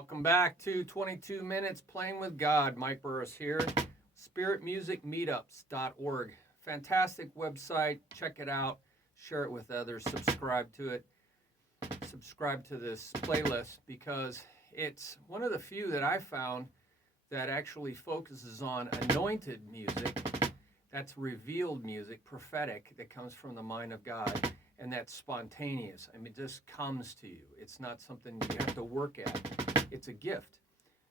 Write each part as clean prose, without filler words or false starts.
Welcome back to 22 Minutes Playing with God. Mike Burris here. Spirit Music Meetups.org. Fantastic website. Check it out. Share it with others. Subscribe to it. Subscribe to this playlist because it's one of the few that I found that actually focuses on anointed music. That's revealed music, prophetic, that comes from the mind of God. And that's spontaneous. I mean, it just comes to you. It's not something you have to work at. It's a gift.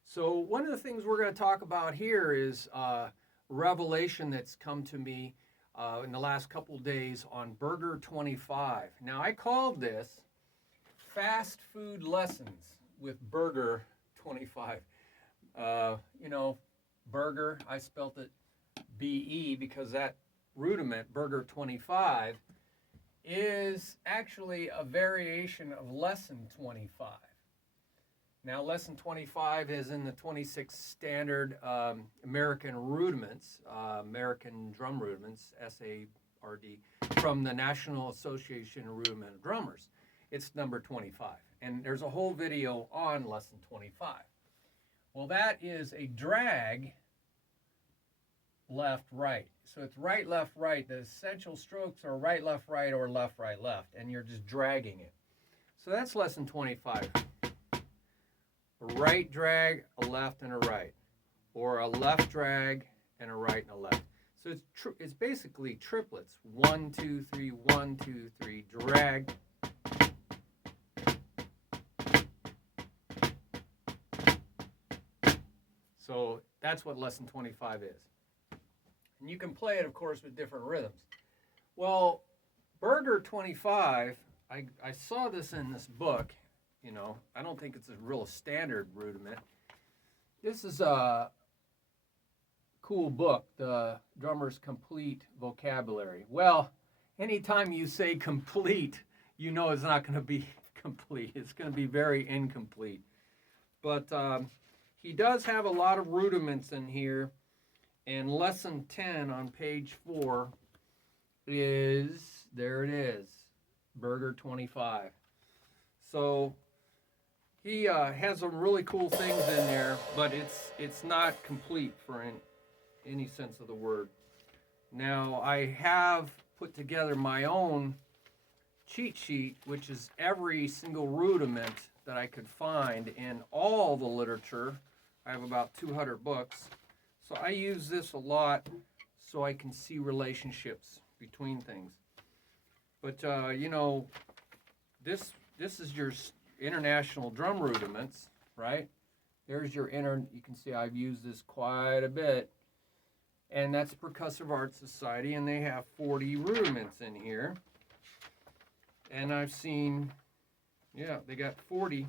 So one of the things we're going to talk about here is revelation that's come to me in the last couple days on Berger 25. Now, I called this Fast Food Lessons with Berger 25. Berger, I spelt it B-E because that rudiment, Berger 25, is actually a variation of Lesson 25. Now, Lesson 25 is in the 26 Standard American Rudiments, American Drum Rudiments, SARD, from the National Association of Rudiment Drummers. It's number 25, and there's a whole video on Lesson 25. Well, that is a drag left, right. So it's right, left, right. The essential strokes are right, left, right, left, left, and you're just dragging it. So that's lesson 25. A right drag, a left, and a right. Or a left drag, and a right and a left. So it's basically triplets. 1, 2, 3, 1, 2, 3, drag. So that's what lesson 25 is. And you can play it, of course, with different rhythms. Well, Berger 25, I saw this in this book. I don't think it's a real standard rudiment. This is a cool book, The Drummer's Complete Vocabulary. Well, anytime you say complete, you know it's not going to be complete. It's going to be very incomplete. But he does have a lot of rudiments in here. And lesson 10 on page 4 is, there it is, Berger 25. So he has some really cool things in there, but it's not complete for any sense of the word. Now, I have put together my own cheat sheet, which is every single rudiment that I could find in all the literature. I have about 200 books. So I use this a lot so I can see relationships between things. But, this is your international drum rudiments, right? There's your you can see I've used this quite a bit. And that's Percussive Arts Society, and they have 40 rudiments in here. And I've seen, they got 40.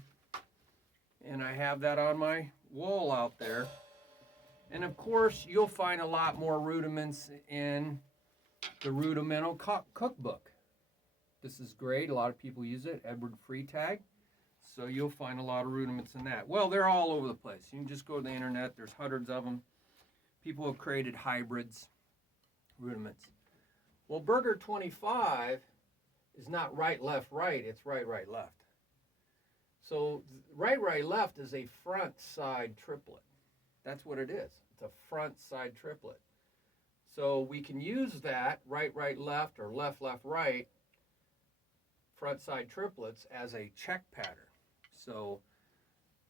And I have that on my wall out there. And of course, you'll find a lot more rudiments in the Rudimental Cookbook. This is great. A lot of people use it, Edward Freitag. So you'll find a lot of rudiments in that. Well, they're all over the place. You can just go to the internet. There's hundreds of them. People have created hybrids, rudiments. Well, Berger 25 is not right, left, right. It's right, right, left. So right, right, left is a front-side triplet. That's what it is. It's a front-side triplet. So we can use that right, right, left, or left, left, right, front-side triplets as a check pattern. So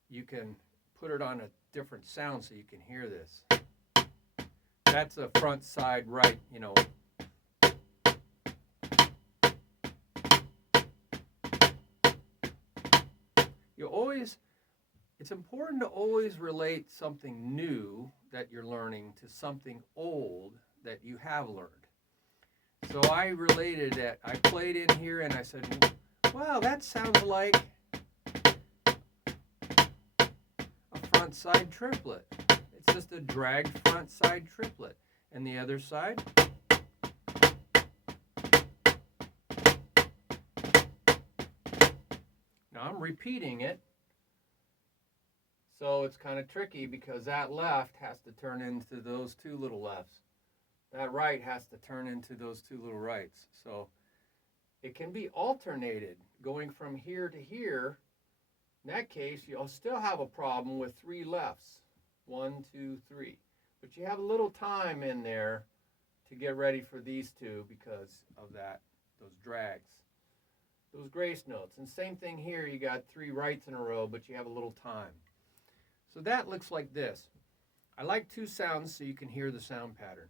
you can put it on a different sound so you can hear this. That's a front-side right, It's important to always relate something new that you're learning to something old that you have learned. So I related that. I played in here and I said, wow, that sounds like a front-side triplet. It's just a dragged front-side triplet. And the other side. Now I'm repeating it. So it's kind of tricky because that left has to turn into those two little lefts. That right has to turn into those two little rights. So it can be alternated, going from here to here, In that case, you'll still have a problem with 3 lefts. 1, 2, 3. But you have a little time in there to get ready for these two because of those drags, those grace notes. And same thing here, you got 3 rights in a row, but you have a little time. So that looks like this. I like 2 sounds so you can hear the sound pattern.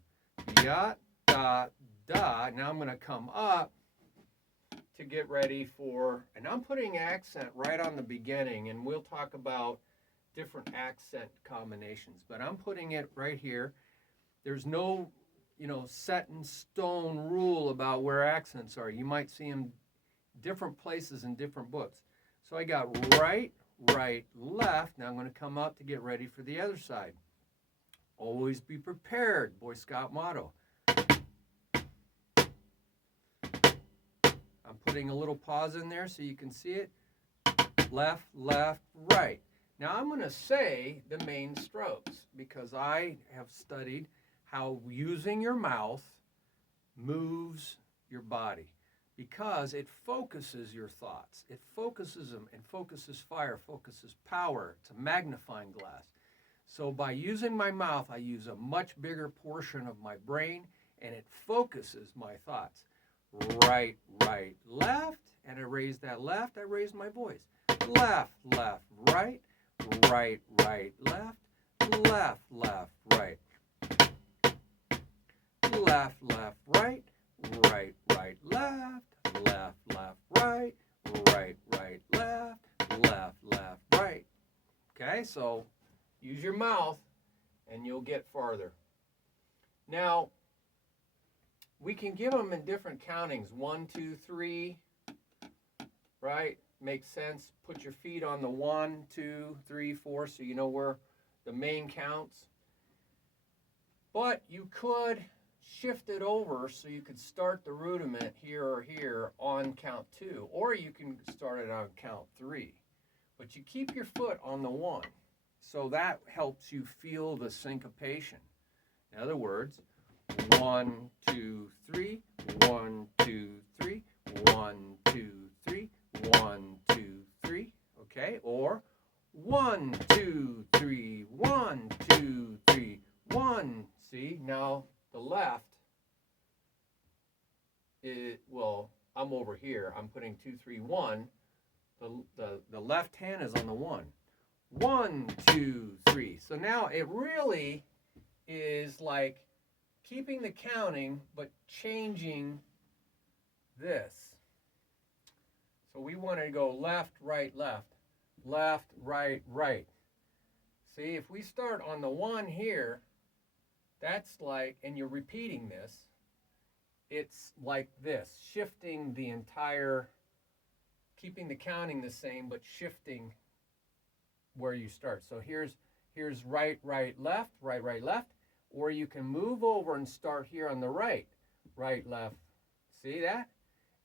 Ya, da, da. Now I'm going to come up to get ready for, and I'm putting accent right on the beginning, and we'll talk about different accent combinations, but I'm putting it right here. There's no, set in stone rule about where accents are. You might see them different places in different books. So I got right, right, left. Now I'm going to come up to get ready for the other side. Always be prepared, Boy Scout motto. I'm putting a little pause in there so you can see it. Left, left, right. Now I'm going to say the main strokes because I have studied how using your mouth moves your body, because it focuses your thoughts. It focuses them and focuses fire, focuses power. It's a magnifying glass. So by using my mouth, I use a much bigger portion of my brain, and it focuses my thoughts. Right, right, left, and I raise that left, I raise my voice. Left, left, right, right, right, left, left, left, right. Left, left, right, right, right, left, left, left, right, right, right, left, left, left, right. Okay, so use your mouth and you'll get farther. Now, we can give them in different countings. 1, 2, 3, right? Makes sense. Put your feet on the 1, 2, 3, 4, so you know where the main counts. But you could shift it over so you could start the rudiment here or here on count 2, or you can start it on count 3. But you keep your foot on the 1, so that helps you feel the syncopation. In other words, 1, 2, 3, 1, 2, 3, 1, 2, 3, 1, 2, 3, okay? Or 1, 2, 3, 1, 2, 3, 1. See, now the left, I'm over here. I'm putting 2, 3, 1. The left hand is on the 1. 1, 2, 3. So now it really is like keeping the counting, but changing this. So we want to go left, right, left, left, right, right. See, if we start on the 1 here, that's like, and you're repeating this, it's like this, shifting the entire, keeping the counting the same, but shifting where you start. So here's right, right, left, right, right, left. Or you can move over and start here on the right, right, left. See that?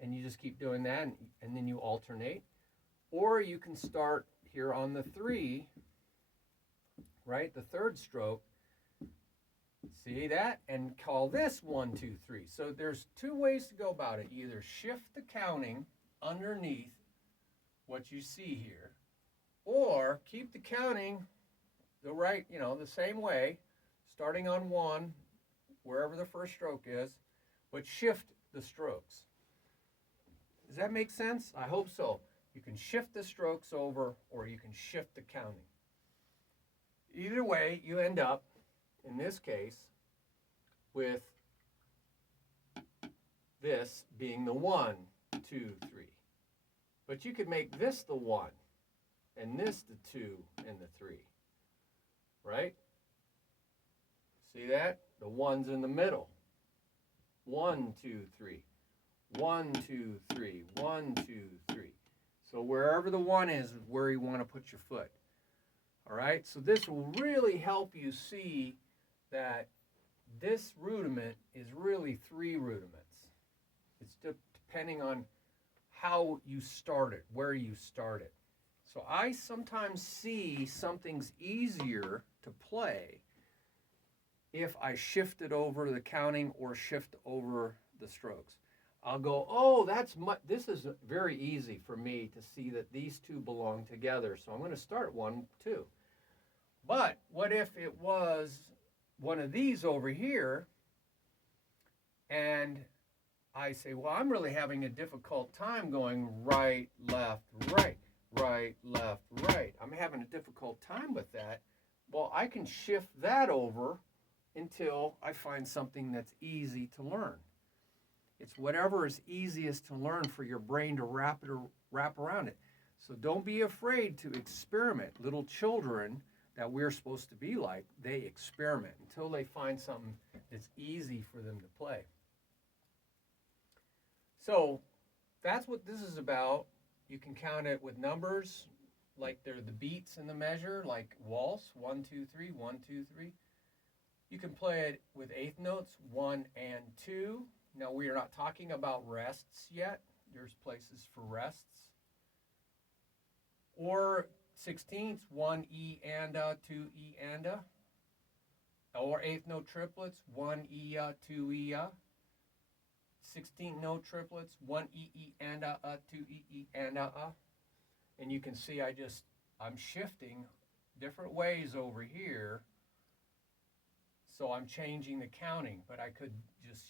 And you just keep doing that, and then you alternate. Or you can start here on the 3, right, the third stroke. See that? And call this 1, 2, 3. So there's 2 ways to go about it. You either shift the counting underneath what you see here, or keep the counting the same way, starting on 1, wherever the first stroke is, but shift the strokes. Does that make sense? I hope so. You can shift the strokes over, or you can shift the counting. Either way, you end up, in this case, with this being the 1, 2, 3. But you could make this the 1, and this the 2 and the 3, right? See that? The 1's in the middle. 1, 2, 3. 1, 2, 3. 1, 2, 3. So wherever the 1 is where you want to put your foot. All right? So this will really help you see that this rudiment is really 3 rudiments. It's depending on how you start it, where you start it. So I sometimes see something's easier to play if I shift it over the counting or shift over the strokes. I'll go, oh, this is very easy for me to see that these two belong together. So I'm going to start 1, 2. But what if it was one of these over here, and I say, well, I'm really having a difficult time going right, left, right, right, left, right. I'm having a difficult time with that. Well, I can shift that over until I find something that's easy to learn. It's whatever is easiest to learn for your brain to wrap around it. So don't be afraid to experiment. Little children that we're supposed to be like, they experiment until they find something that's easy for them to play. So that's what this is about. You can count it with numbers, like they're the beats in the measure, like waltz, 1, 2, 3, 1, 2, 3. You can play it with eighth notes, 1 and 2. Now we are not talking about rests yet. There's places for rests. Or 16ths, 1 E and a, 2 E and a. Or eighth note triplets, 1 E a, 2 E a. 16th note triplets, 1 E E and a, 2 E E and a. And you can see I'm shifting different ways over here. So I'm changing the counting, but I could just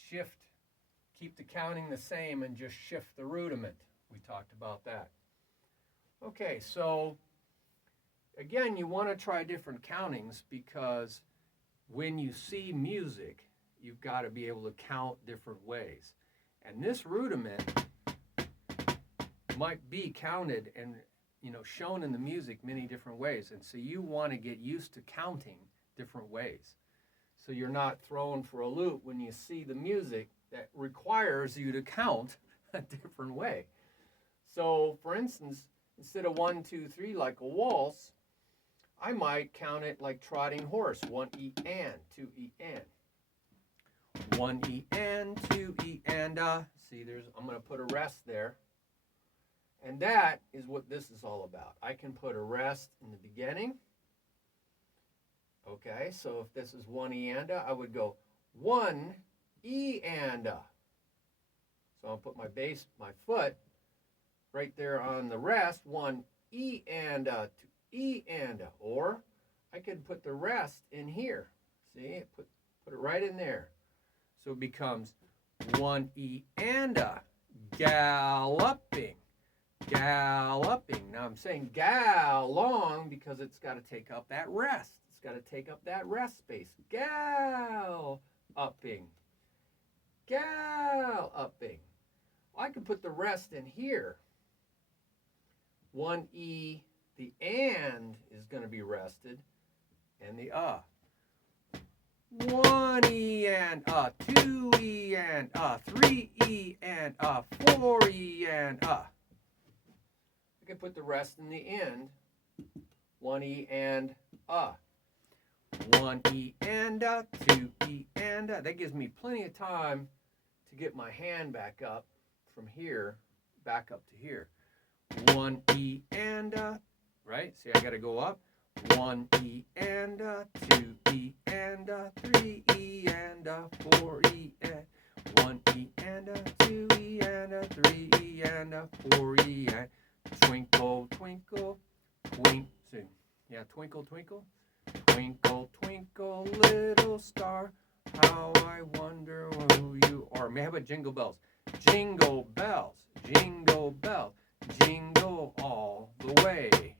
keep the counting the same and just shift the rudiment. We talked about that. Okay, so again, you want to try different countings because when you see music, you've got to be able to count different ways. And this rudiment might be counted and shown in the music many different ways. And so you want to get used to counting different ways. So you're not thrown for a loop when you see the music that requires you to count a different way. So for instance, instead of 1, 2, 3 like a waltz, I might count it like trotting horse, 1 E and, 2 E and. 1 E and, 2 E and. See, I'm going to put a rest there. And that is what this is all about. I can put a rest in the beginning. Okay, so if this is 1 E and, I would go 1 E and. So I'll put my foot right there on the rest, 1 E and, 2 E and. Or I could put the rest in here. See, put it right in there. So it becomes 1 E and, galloping, galloping. Now I'm saying gal long because it's got to take up that rest. It's got to take up that rest space. Galloping, galloping. I could put the rest in here. 1 E, the and is going to be rested, and the 1 E and 2 E and 3 E and 4 E and I can put the rest in the end. 1 E and 1 E and 2 E and that gives me plenty of time to get my hand back up from here, back up to here. 1 E and right? See, I got to go up. 1 E and 2 E and 3 E and 4 E and 1 E and 2 E and 3 E and 4 E and twinkle, twinkle, twinkle. Yeah, twinkle, twinkle, twinkle, twinkle, little star. How I wonder who you are. May I have a jingle bells? Jingle bells, jingle bells, jingle all the way.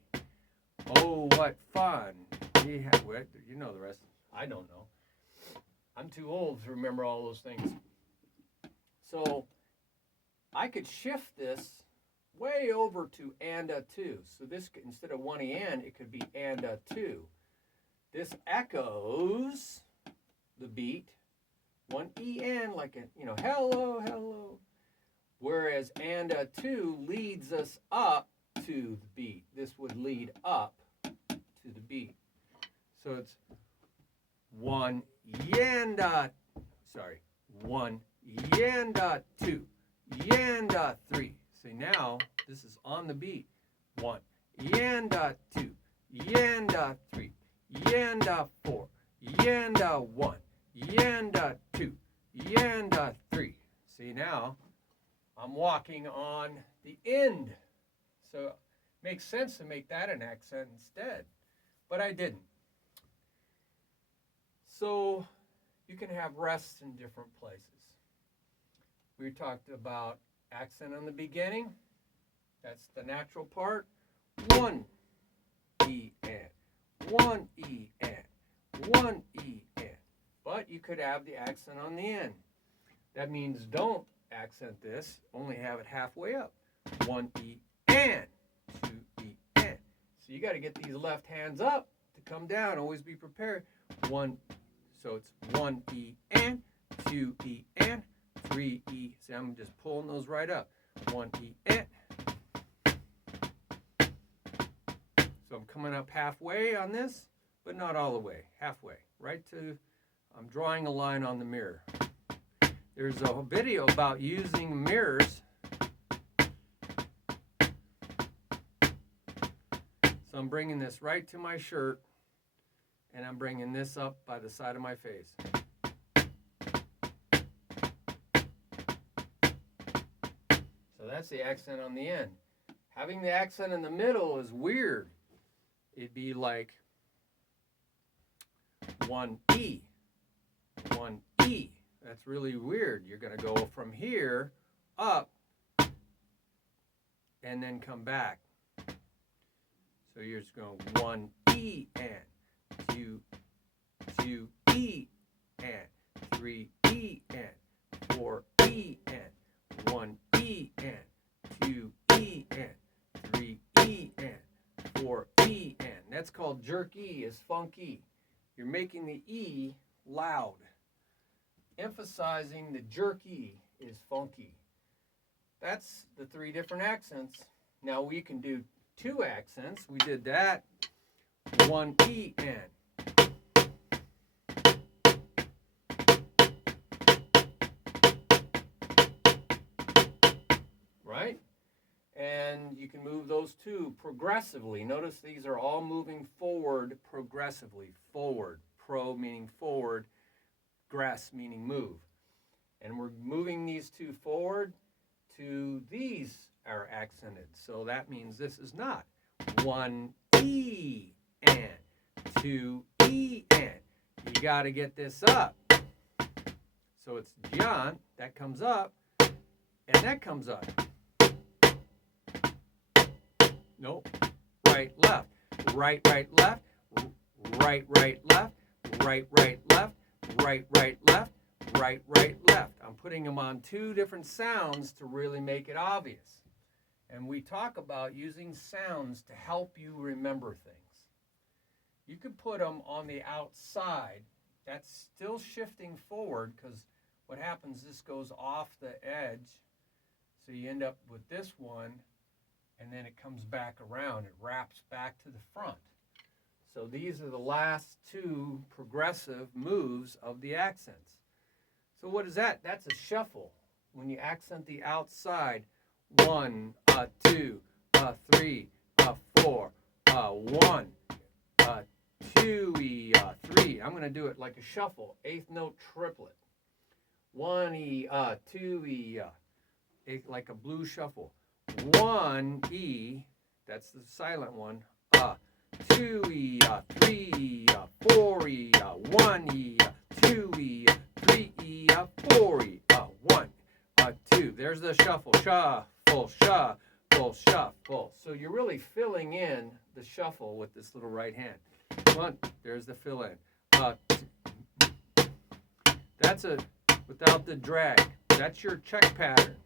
Oh, what fun. You know the rest. I don't know. I'm too old to remember all those things. So I could shift this way over to and a 2. So this, instead of 1 E and, it could be and a 2. This echoes the beat. 1 E and, like a, hello, hello. Whereas and a 2 leads us up to the beat. This would lead up to the beat. So it's 1 yanda, 1 yanda 2, yanda 3. See, now this is on the beat. 1 yanda 2, yanda 3, yanda 4, yanda 1, yanda 2, yanda 3. See, now I'm walking on the end. So it makes sense to make that an accent instead, but I didn't. So you can have rests in different places. We talked about accent on the beginning. That's the natural part. 1 E and 1 E and 1 E and. But you could have the accent on the end. That means don't accent this, only have it halfway up. 1 E and 2 E and. So you got to get these left hands up to come down. Always be prepared. So it's 1 E and 2 E and 3 E. See, I'm just pulling those right up. 1 E and. So I'm coming up halfway on this, but not all the way. Halfway, right to. I'm drawing a line on the mirror. There's a video about using mirrors. So I'm bringing this right to my shirt, and I'm bringing this up by the side of my face. So that's the accent on the end. Having the accent in the middle is weird. It'd be like 1 E. 1 E. That's really weird. You're going to go from here up and then come back. So you're just going 1 E and 2 E and 3 E and 4 E and 1 E and 2 E and 3 E and 4 E and. That's called jerk E, is funky. You're making the E loud. Emphasizing the jerky is funky. That's the 3 different accents. Now we can do 2 accents. We did that. 1 E and. Right? And you can move those 2 progressively. Notice these are all moving forward progressively. Forward. Pro meaning forward. Gress meaning move. And we're moving these 2 forward to these are accented. So that means this is not 1 E and 2 E and. You got to get this up. So it's John, that comes up, and that comes up. Nope. Right, left. Right, right, left. Right, right, left. Right, right, left. Right, right, left, right, right, left. I'm putting them on 2 different sounds to really make it obvious. And we talk about using sounds to help you remember things. You could put them on the outside. That's still shifting forward because what happens, this goes off the edge. So you end up with this one, and then it comes back around. It wraps back to the front. So these are the last 2 progressive moves of the accents. So what is that? That's a shuffle. When you accent the outside, 1, 2, 3, 4, 1, 2, 3. I'm going to do it like a shuffle, 8th note triplet. 1 E, 2 E, like a blues shuffle. 1 E, that's the silent one. 2 E, 3 E, 4 E, 1 E, 2 E, 3 E, 4 E, 1, 2. There's the shuffle. Shuffle, shuffle, shuffle. So you're really filling in the shuffle with this little right hand. 1, there's the fill in. That's without the drag. That's your check pattern.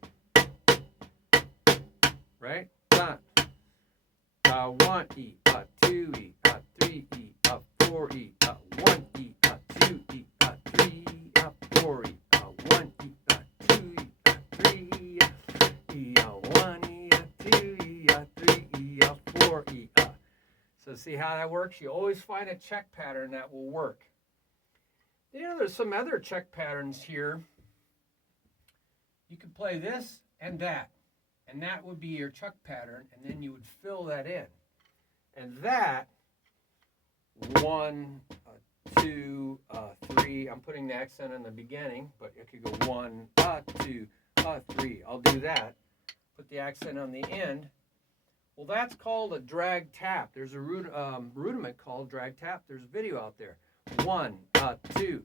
Right? 1 E, 2 E, 3 E, 4 E, 1 E, 2 E, 3 E, 4 E, 1 E, 2 E, 3 E, 1 E, 2 E, 3 E, 4 E. So see how that works? You always find a check pattern that will work. You know, there's some other check patterns here. You could play this and that would be your check pattern, and then you would fill that in. And that, 1, 2, 3, I'm putting the accent in the beginning, but it could go 1, 2, 3. I'll do that. Put the accent on the end. Well, that's called a drag tap. There's a rudiment called drag tap. There's a video out there. 1, 2,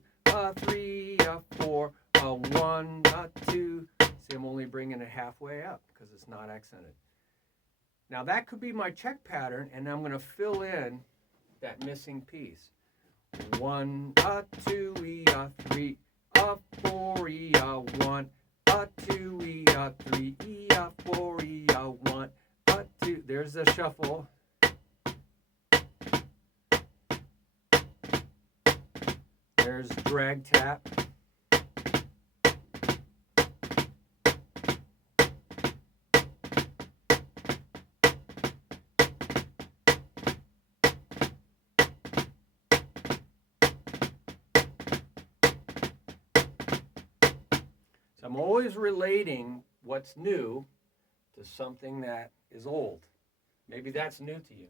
3, 4, 1, 2. See, I'm only bringing it halfway up because it's not accented. Now that could be my check pattern, and I'm going to fill in that missing piece. 1, 2, 3, 4, 1, 2, 3, 4, 1, 2. There's the shuffle. There's drag tap. So I'm always relating what's new to something that is old. Maybe that's new to you.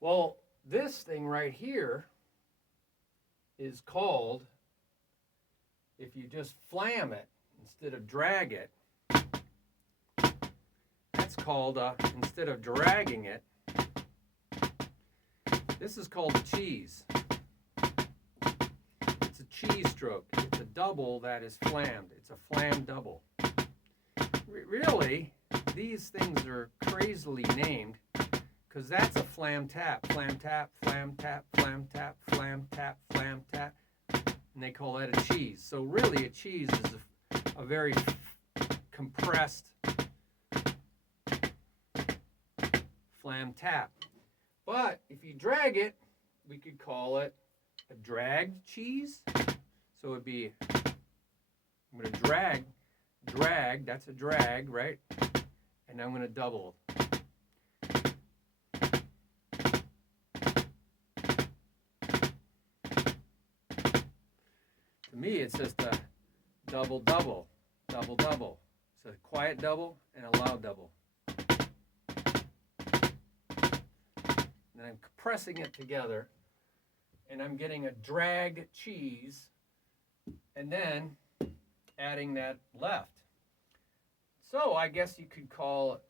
Well, this thing right here is called, if you just flam it instead of drag it, that's called, instead of dragging it, this is called a cheese. It's a cheese stroke. It's a double that is flammed. It's a flam double. Really, these things are crazily named because that's a flam tap, flam tap, flam tap, flam tap, flam tap, flam tap, and they call that a cheese. So really, a cheese is a very compressed flam tap. But if you drag it, we could call it a dragged cheese. So it'd be, I'm going to drag, that's a drag, right? And I'm going to double. To me, it's just a double, double, double, double. It's a quiet double and a loud double. And I'm compressing it together, and I'm getting a dragged cheese, and then adding that left. So I guess you could call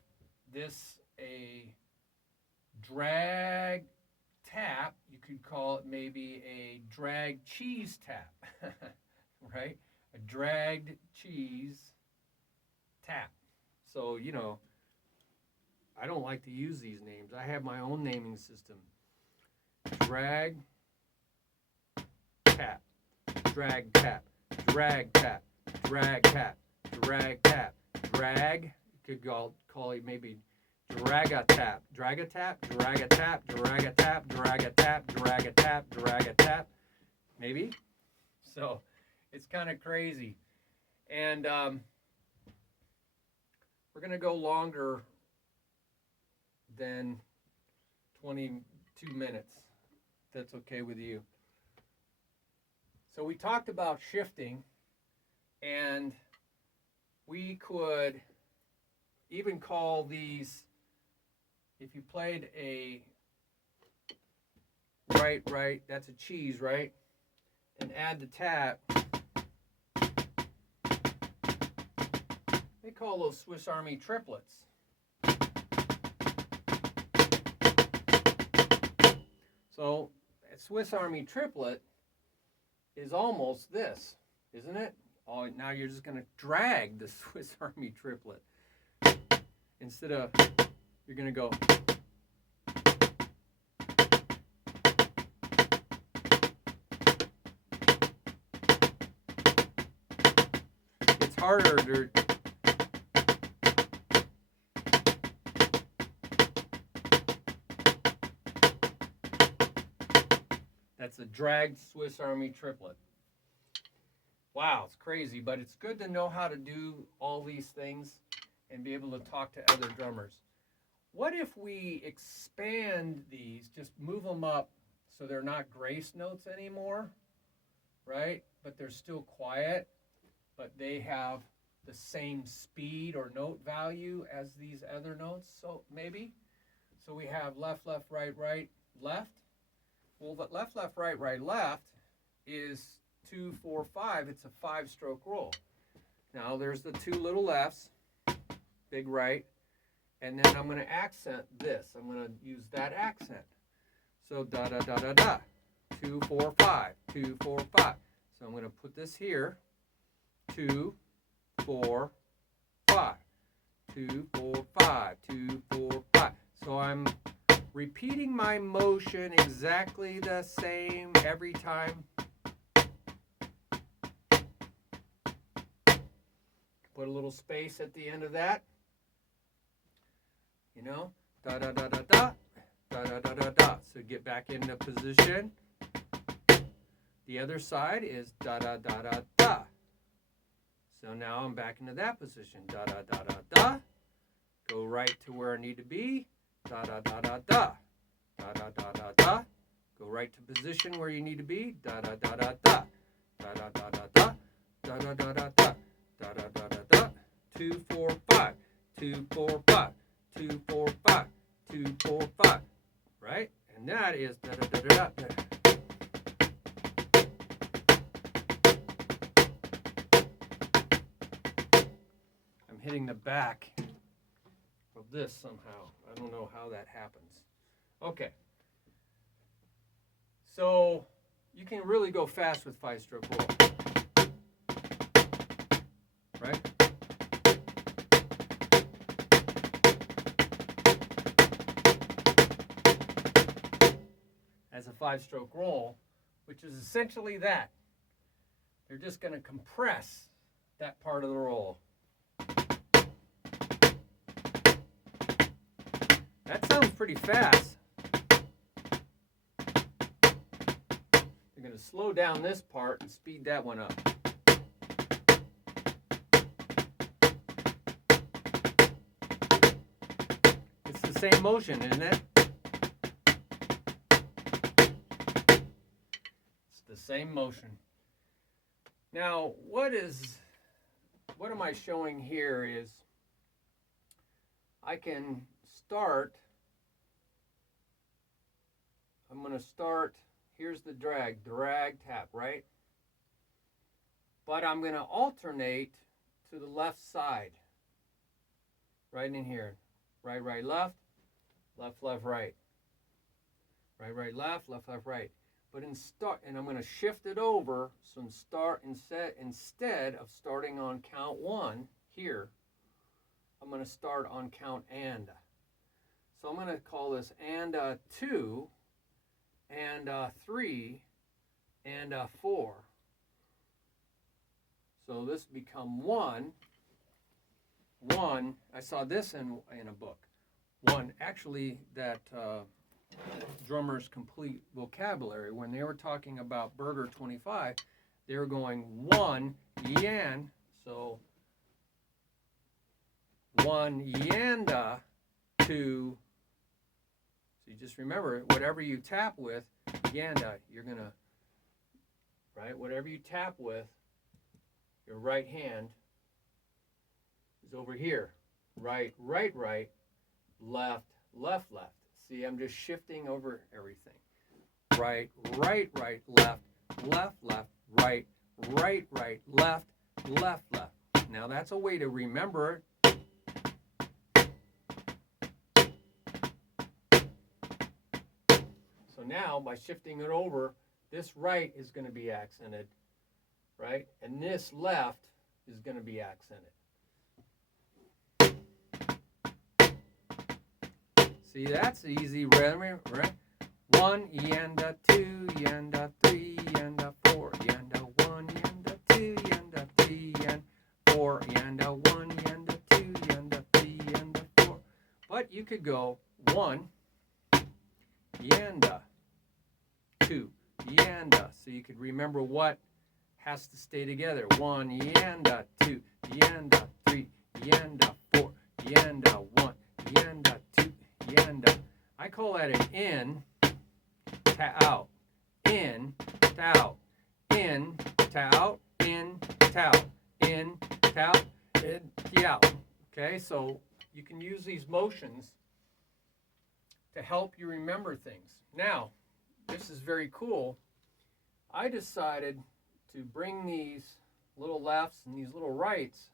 this a drag tap. You could call it maybe a drag cheese tap, right? A dragged cheese tap. So, you know, I don't like to use these names. I have my own naming system. Drag tap, drag tap, drag tap, drag tap, drag tap, drag. You could call it maybe drag-a-tap, drag-a-tap, drag-a-tap, drag-a-tap, drag-a-tap, drag-a-tap, drag-a-tap, maybe. So it's kind of crazy. And we're going to go longer than 22 minutes, if that's okay with you. So we talked about shifting, and we could even call these, if you played a right, that's a cheese, right? And add the tap. They call those Swiss Army triplets. So a Swiss Army triplet is almost this, isn't it? Oh, now you're just going to drag the Swiss Army triplet. Instead of, you're going to go. It's harder to. That's a dragged Swiss Army triplet. Wow, it's crazy, but it's good to know how to do all these things and be able to talk to other drummers. What if we expand these, just move them up so they're not grace notes anymore, right? But they're still quiet, but they have the same speed or note value as these other notes, so maybe. So we have left, left, right, right, left. Well, the left, left, right, right, left is 2, 4, 5. It's a 5-stroke roll. Now there's the two little lefts, big right, and then I'm going to accent this. I'm going to use that accent. So da da da da da, 2 4 5, 2 4 5. So I'm going to put this here, 2 4 5, 2 4 5, 2 4 5. So I'm repeating my motion exactly the same every time. Put a little space at the end of that. You know, da da da da da, da da da da da. So get back into position. The other side is da da da da da. So now I'm back into that position. Da da da da da. Go right to where I need to be. Da da da da da. Da da da da da. Go right to position where you need to be. Da da da da da. Da da da da da. Da da da da da. Da da da da da. 2 4 5. 2 4 5. 2 4 5. 2 4 5. Right? And that is da da da da da. I'm hitting the back of this somehow. I don't know how that happens. Okay. So you can really go fast with 5-stroke roll. Right? As a 5-stroke roll, which is essentially that. They're just going to compress that part of the roll. That sounds pretty fast. You're going to slow down this part and speed that one up. It's the same motion, isn't it? It's the same motion. Now, what am I showing here is I can start. I'm going to start, here's the drag tap, right? But I'm going to alternate to the left side, right in here. Right, right, left, left, left, right. Right, right, left, left, left, right. But and I'm going to shift it over, so instead of starting on count 1 here, I'm going to start on count and. So I'm going to call this and 2, and 3, and 4. So this become 1. I saw this in a book. 1, actually, that Drummer's Complete Vocabulary, when they were talking about Berger 25, they were going 1 yan, so 1 yanda, 2. So you just remember, whatever you tap with, yanda, you're gonna, right? Whatever you tap with, your right hand is over here. Right, right, right, left, left, left. See, I'm just shifting over everything. Right, right, right, left, left, left, right, right, right, left, left, left. Now that's a way to remember it. So now, by shifting it over, this right is going to be accented, right? And this left is going to be accented. See, that's easy, right? 1 yanda, 2 yanda, 3 yanda, 4 yanda, 1 yanda, 2 yanda, 3 yanda, 4 yanda, 1 yanda, 2 yanda, 3 yanda, 4. But you could go 1 yanda, 2 yanda. So you could remember what has to stay together. 1 yanda, 2 yanda, 3 yanda, 4 yanda, 1 yanda, 2 yanda. I call that an in, ta out, in, ta out, in, ta out, in, ta out, in, ta out, in, ta out. Okay, so you can use these motions to help you remember things. Now, this is very cool. I decided to bring these little lefts and these little rights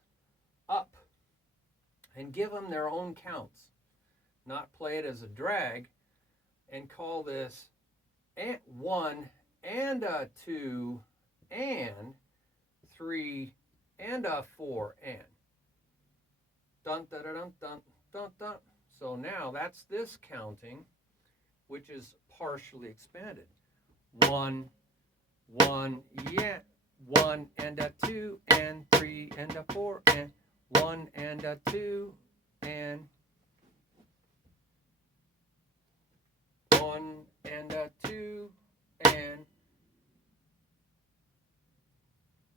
up and give them their own counts. Not play it as a drag, and call this 1 and a 2 and 3 and a 4 and. Dun dun dun dun dun dun dun. So now that's this counting, which is partially expanded. 1, 1, yeah. 1 and a 2 and 3 and a 4 and 1 and a 2 and 1 and a 2 and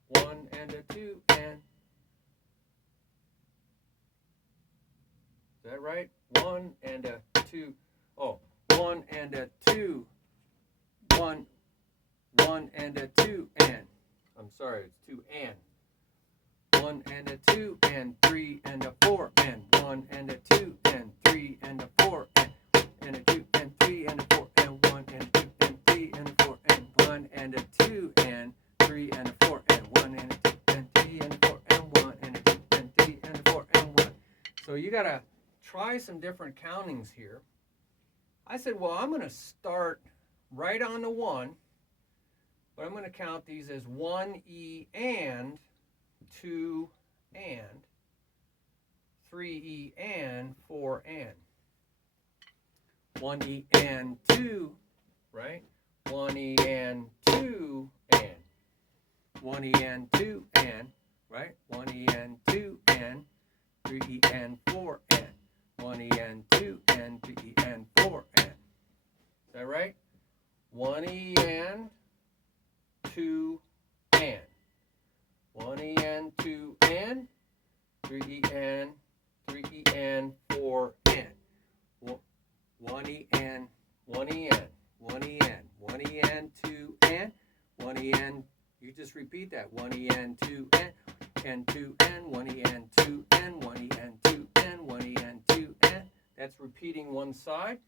1 and a 2 and. Is that right? 1 and a 2. Oh, 1 and a 2. 1 and a 2 and. I'm sorry, it's 2 and. 1 and a 2 and 3 and a 4 and 1 and a 2 and 3 and a 4 and a 2 and 3 and a 4 and 1 and a 2 and 3 and a 4 and 1 and a 2 and 3 and a 4 and 1 and a 2 and 3 and a 4 and 1 and a 2 and 3 and a 4 and 1. So you gotta try some different countings here. I said, well, I'm gonna start right on the 1. But I'm going to count these as 1E and 2 and 3E and 4 and. 1E and 2, right? 1E and 2 and. 1E and 2 and, right? 1E and 2 and 3E and 4 and. 1E and 2 and 3E and 4 and. Is that right? 1E and 2 and 1E and 2 and 3E and 3E and 4 and 1E and 1E and 1E and 1E and 2 and 1E and, you just repeat that, 1E and 2 and 2 and 1E and 2 and 1E and 2 and 1E and 2 and. That's repeating one side.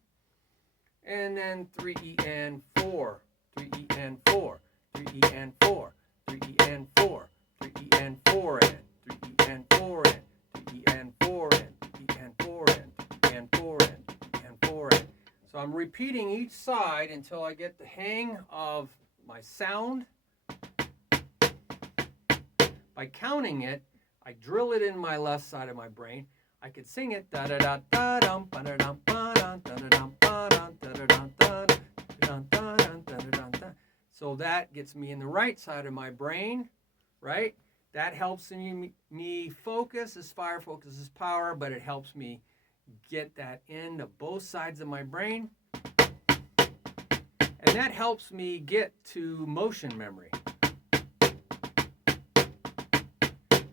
And then 3E and 4, 3E and 4. 3E and 4, 3E and 4, 3E and 4 and, 3E and 4 and, 3E and 4 and, 3E and 4 and, 3E and 4 and, 3E and 4 and. So I'm repeating each side until I get the hang of my sound. By counting it, I drill it in my left side of my brain. I could sing it da da da da dum ba da dum ba da da dum ba da da dum da da da da da. So that gets me in the right side of my brain, right? That helps me focus as fire focuses power, but it helps me get that into both sides of my brain. And that helps me get to motion memory.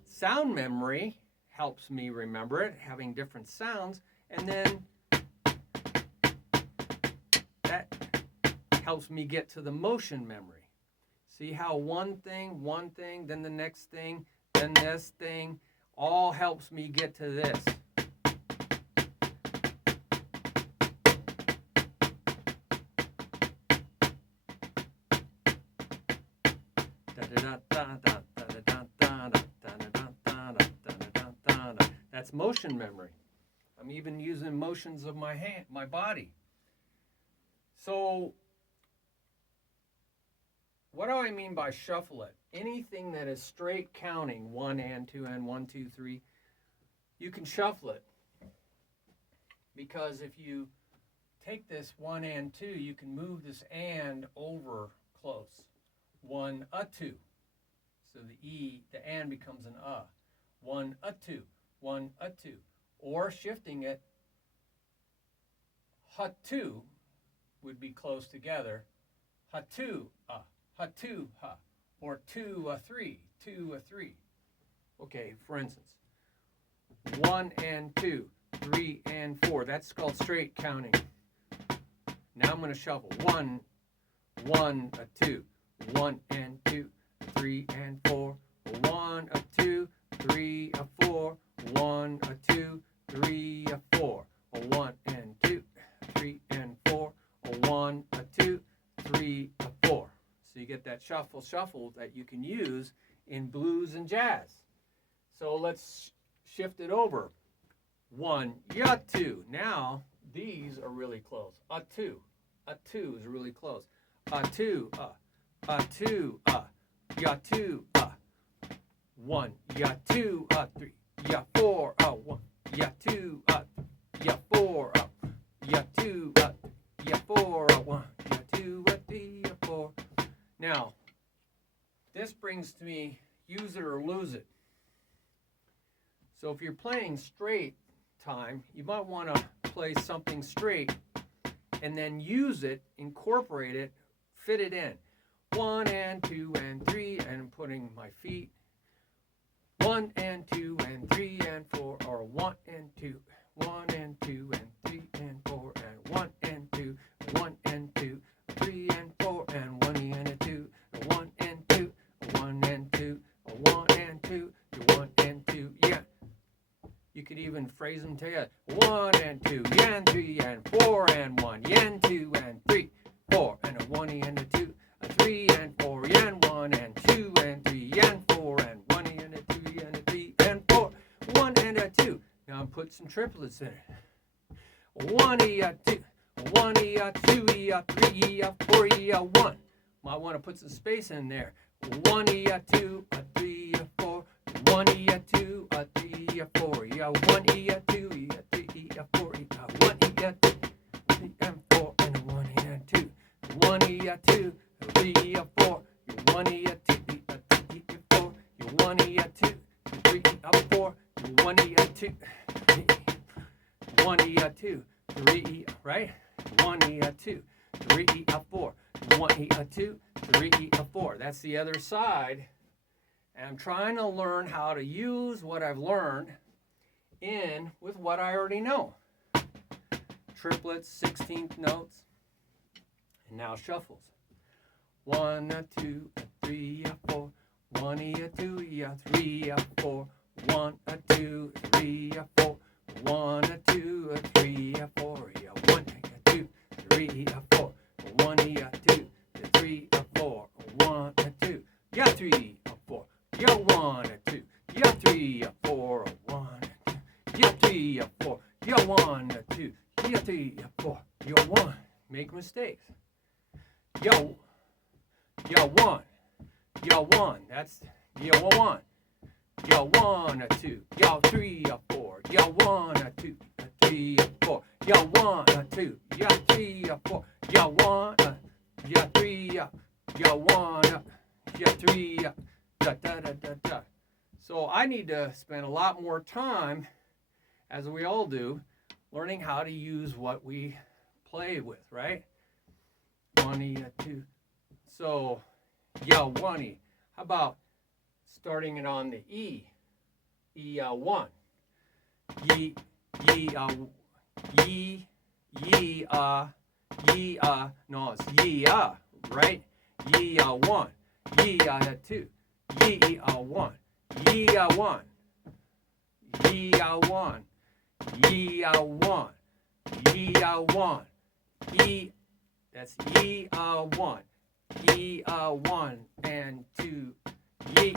Sound memory helps me remember it, having different sounds, and then that helps me get to the motion memory. See how one thing, then the next thing, then this thing, all helps me get to this. That's motion memory. I'm even using motions of my hand, my body. So what do I mean by shuffle it? Anything that is straight counting, 1 and 2 and 1, 2, 3, you can shuffle it. Because if you take this 1 and 2, you can move this and over close. 1, a 2. So the and becomes an 1, a 2, 1, a 2. Or shifting it, ha 2 would be close together. Ha 2, ha 2, ha. Or 2, a 3, 2, a 3. Okay, for instance, 1 and 2, 3 and 4. That's called straight counting. Now I'm going to shuffle. 1, 1, a 2, 1 and 2, 3 and 4. 1, a 2, 3, a 4. 1, a 2, 3, a 4. 1 and 2, 3 and 4. 1, a 2, 3, a 4. So you get that shuffle that you can use in blues and jazz. So let's shift it over. 1, ya, 2. Now these are really close. A 2 is really close. A 2, a 2, ya 2, 1, ya 2, 3, ya 4, 1, ya 2, ya 4, ya 2, ya 4, 1, ya 2, 3, ya 4. Now, this brings to me use it or lose it. So if you're playing straight time, you might want to play something straight and then use it, incorporate it, fit it in. 1 and 2 and 3, and I'm putting my feet. 1 and 2 and 3 and 4, or 1 and 2, 1 and 2 and 3 and 4, and 1 and 2, 1 and 2, 3 and 4, and 1 and a 2, 1 and 2, 1 and 2, 1 and 2, 1 and 2, yeah. You could even phrase them together. 1 and 2, and 3 and 4 and 1, and 2 and 3, 4, and a 1 and a 2, a 3 and 4, and 1 and 2 and 3 and 4 and 1 and a 2 and a 3 and 4, 1 and a 2. Now I'm putting some triplets in it. 1 a 2, 1 a 2 a 3 a 4 a 1. Might want to put some space in there. 1 a 2 a 3 a 4, 1 a 2 a 3 a 4, yeah, 1 a 2 a 3 a 4, 1 a 2 3 and 4 and 1 a 2, 1 a 2 3 a 4, 1 a 2 3 a 4, 1 a 2 3 a 4, 1 a 2 1 a 2 3, right? 1 a 2 3 a 4, 1 a 2 3 a 4. That's the other side. And I'm trying to learn how to use what I've learned in with what I already know. Triplets, 16th notes, and now shuffles. 1 a 2 a 3 a 4, 1 a 2 a 3 a 4, 1 a 2 3 a 4, 1 a 2 a 3 a 4, yeah, 1 a 2 3 a 4, 1 a 2 3 a 4, 1 a 2, yeah, 3 a 4, yeah, 1 a 2, yeah, 3 a 4, 1 a 2, yeah, 3 a 4, yeah, 1 a 2, yeah, 3 a 4, yeah, 1. Make mistakes. Yo, 1, yo, 1. That's yo, 1. Yo, 1 a 2, yo, 3 a 4, yo, 1 a 2 a 3 a 4, yo, 1 a 2, yo, 3 a 4, yo, 1 a, yo, 3 a, yo, 1 a, yo, 3 a, da da da da da. So I need to spend a lot more time, as we all do, learning how to use what we play with, right? 1 a 2. So, yeah, 1 How about starting it on the E? E1. Ye, no, it's ye, right? Ye, 1. Ye, 2. Ye, 1. Ye, 1. Ye, 1. Ye, 1. Ye, 1. E, that's E1. E1 and 2. Ye,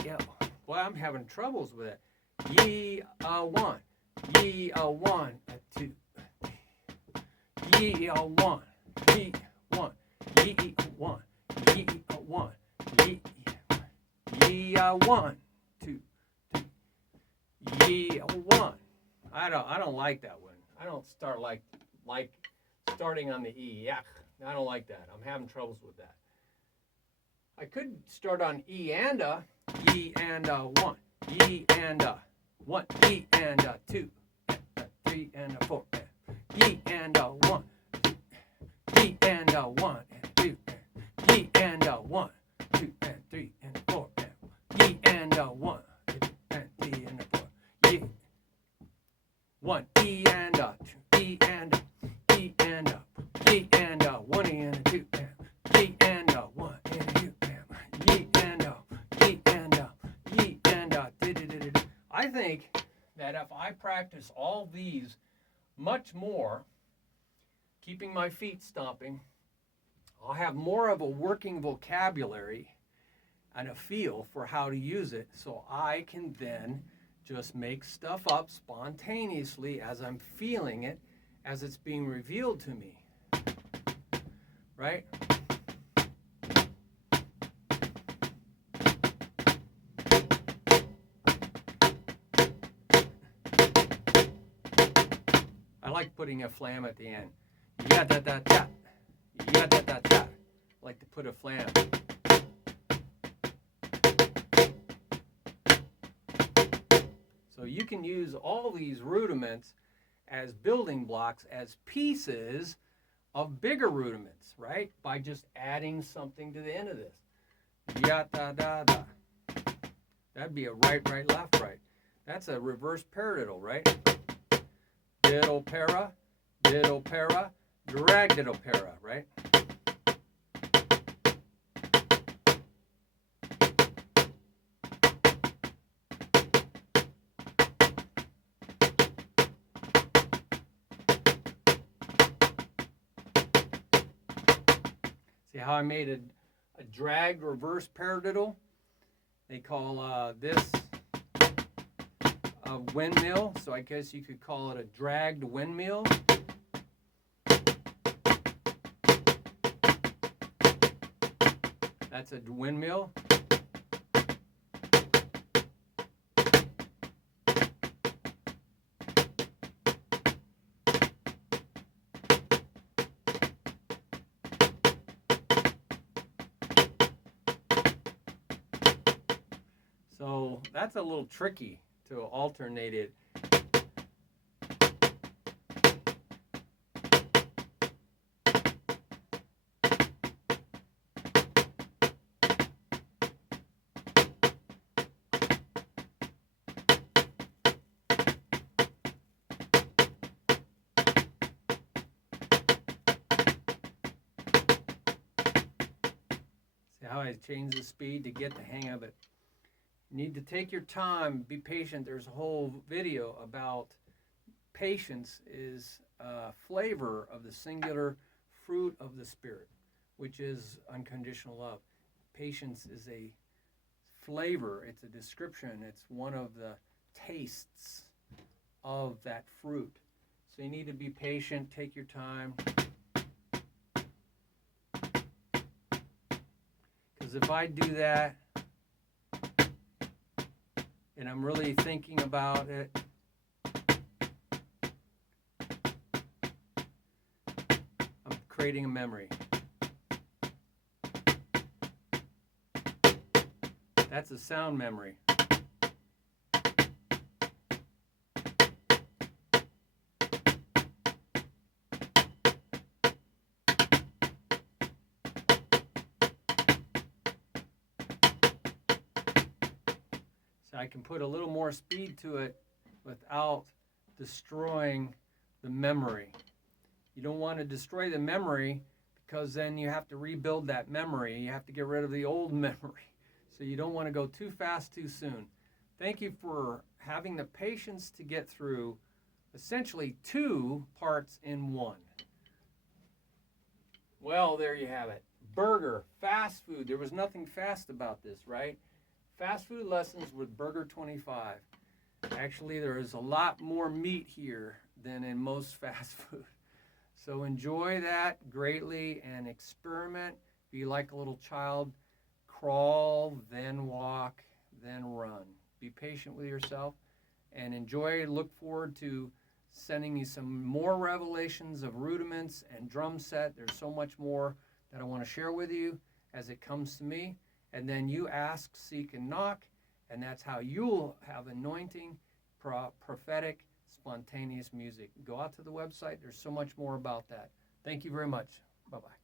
well, I'm having troubles with it. Ye1. Ye1 and 2. Ye1. Ye1. Ye1. Ye1. Ye1. 2. Ye1. I don't like that one. I don't start like starting on the E. Yuck. I don't like that. I'm having troubles with that. I could start on E and a, 1, E and a 1, E and a 2, 3 and a 4, E and a 1, E and a 1 and 2, E and a 1, 2 and 3 and 4, E and a 1, 2 and 3 and 4, E 1, E and a 2, E and a, E and a, E and a 1 and a 2, E and a 1 and a 2, E and a, E and a, E and a. I think that if I practice all these much more, keeping my feet stomping, I'll have more of a working vocabulary and a feel for how to use it, so I can then just make stuff up spontaneously as I'm feeling it, as it's being revealed to me, right? I like putting a flam at the end. Ya-da-da-da. Ya-da-da-da. I like to put a flam. So you can use all these rudiments as building blocks, as pieces of bigger rudiments, right? By just adding something to the end of this. Ya-da-da-da. That'd be a right, right, left, right. That's a reverse paradiddle, right? Diddle, para, dragged para, right? See how I made a dragged reverse paradiddle? They call this a windmill, so I guess you could call it a dragged windmill. That's a windmill. So that's a little tricky to alternate it. See how I change the speed to get the hang of it. You need to take your time, be patient. There's a whole video about patience is a flavor of the singular fruit of the Spirit, which is unconditional love. Patience is a flavor, it's a description, it's one of the tastes of that fruit. So you need to be patient, take your time. Because if I do that, and I'm really thinking about it, I'm creating a memory. That's a sound memory. So I can put a little more speed to it without destroying the memory. You don't want to destroy the memory, because then you have to rebuild that memory. You have to get rid of the old memory. So you don't want to go too fast too soon. Thank you for having the patience to get through essentially 2 parts in 1. Well, there you have it. Berger, fast food. There was nothing fast about this, right? Fast food lessons with Berger 25. Actually, there is a lot more meat here than in most fast food. So enjoy that greatly and experiment. Be like a little child. Crawl, then walk, then run. Be patient with yourself and enjoy. Look forward to sending you some more revelations of rudiments and drum set. There's so much more that I want to share with you as it comes to me. And then you ask, seek, and knock, and that's how you'll have anointing, prophetic, spontaneous music. Go out to the website. There's so much more about that. Thank you very much. Bye-bye.